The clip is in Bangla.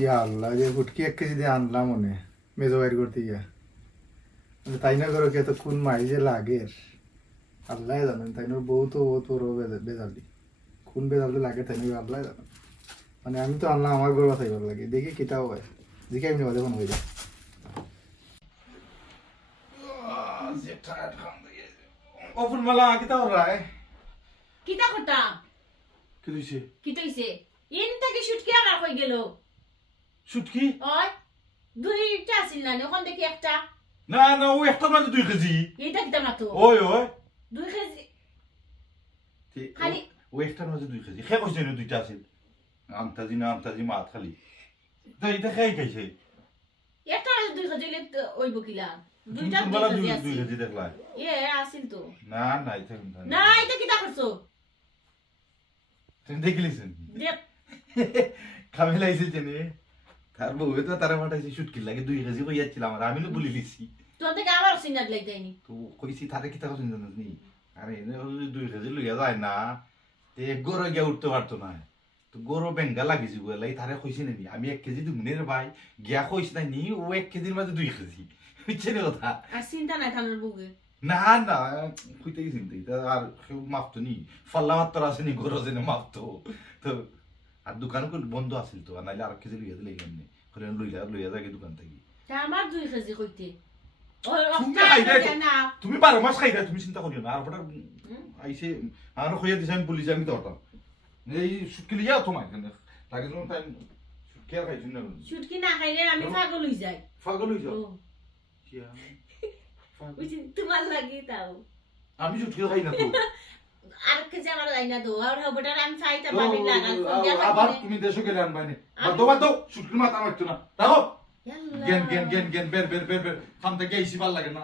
ইয়া আল্লাহ, যে ফুটকি 1 কেজি দিয়ে আনলাম মনে মেজো বাইর করতে গিয়া, তাই না করো কে তো কোন মাই যে লাগে আল্লাহ জানেন। তাই না বউ তো বহুত বড় বেজালি, কোন বেজালি লাগে তাই না আল্লাহ জানেন। মানে আমি তো আনলাম আমার গর্ব থাকবার লাগে, দেখি কিতাও হয় দেখি এমনি বাদে হয়ে যায়। অপুর মালা কিতা রায় কিতা কথা কি দিছে কি তইছে ইন থেকে শুটকি আমার কই গেল শুটকি? ওই দুইটা আছিল না এখন দেখি একটা। না না, ও একটা মানে 2 কেজি। এইটা কিতা না তো ওই ওই 2 কেজি খালি ও একটা মানে 2 কেজি খেয়ে কইছে না দুইটা আছিল। আমতাজি মাত খালি তো এটা খেয়ে খাইছে একটা 2 কেজি লে ওইব কিলা দুইটা 2 কেজি আছে। কেজি দেখলা এ আছিল তো না না এটা না এটা কিতা করছো তুমি দেখিলিছেন দেখ খামে লাইছে জেনে তার বউ তো তারা পাঠাইছে শুটকি লাগে 2 কেজি কইয়াছিলাম আর আমি বলি লিছি তো থেকে আমার সিনাত লাইতাইনি তো কইছি তারে কিতা কথা জানেন নি? আরে এনে 2 কেজি লইয়া যায় না তে গরো গিয়া উঠতে পারতো না, তো গরো বেঙ্গা লাগিছি বলে তারে কইছি নি আমি 1 কেজি দিমু রে ভাই, গিয়া কইছ না নি ও 1 কেজির মাঝে 2 কেজি বুঝছেন কথা? আর চিন্তা নাই থানার বুকে না না কইতে গেছি তো আর কেউ মাপতো নি, ফাল্লা মাত্র আসেনি গরো জেনে মাপতো তো। আর দোকান বন্ধ আছিল তো, নাইলে আর 1 কেজি লইয়া দিলে এমনি করে লইয়া যায় দোকান থেকে। আমার 2 কেজি কইতে তুমি 12 মাস খাইরা তুমি চিন্তা করিও না। আর ওটা আইসে আর হইয়া দিছে আমি বলি আমি তো এই শুটকি লিয়া তোমার কেন লাগে যখন টাইম শুটকি আর খাইছি না। শুটকি না খাইলে আমি পাগল হই যাই। পাগল হই যাও বুঝছি তোমার লাগি তাও আমি শুটকি খাই না তো। আর কেজি আমার লাইনা দো আর হবটার আমি চাইতা ভাবি লাগাল আবার তুমি দেশে গেলে আনবাই না বাদ দাও শুটকি মাথা মারতো না। দেখো গেন বের খাম থেকে আইছি ভাল লাগে না।